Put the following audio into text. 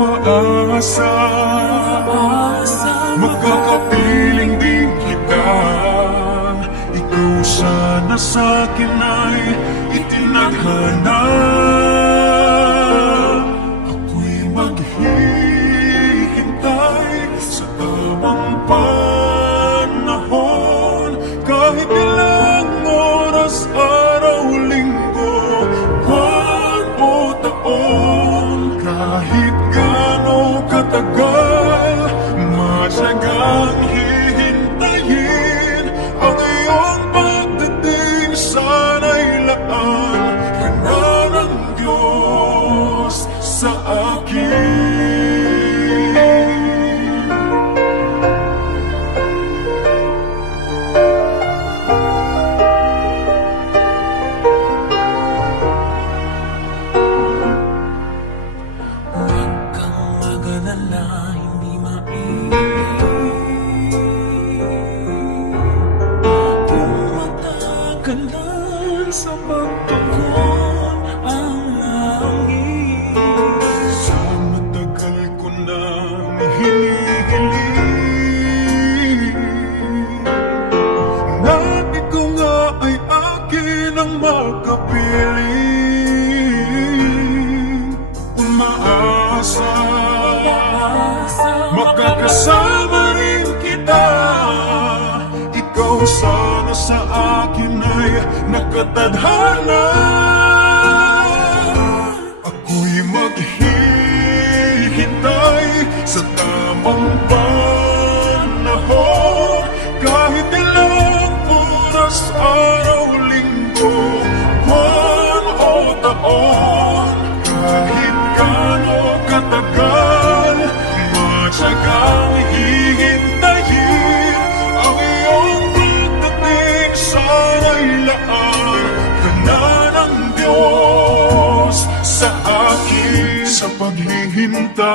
umaasa, magkakapiling din kita. Ikaw sana sa'kin ay itinadhana. Ako'y maghihintay sa tamang panahon, kahit ilang oras, araw, linggo, buwan o taon. Kahit gaano katagal, matyagang hihintayin ang iyong pagdating. Sana'y laan ka na ng Diyos sa akin. Hindi mainit kung matagalan sa pagtugon ang langit. Sa matagal ko nang hinihiling na ikaw nga ay akin ang makapiling. Umaasa, magkakasama rin kita. Ikaw sana sa akin ay nakatadhana. Ako'y maghihintay sa tamang panahon, kahit ilang oras, araw, linggo, buwan o taon. Kahit gaano katagal, matyagang hihintayin ang iyong pagdating. Sana'y laan ka na ng Diyos sa akin. Sa paghihintay,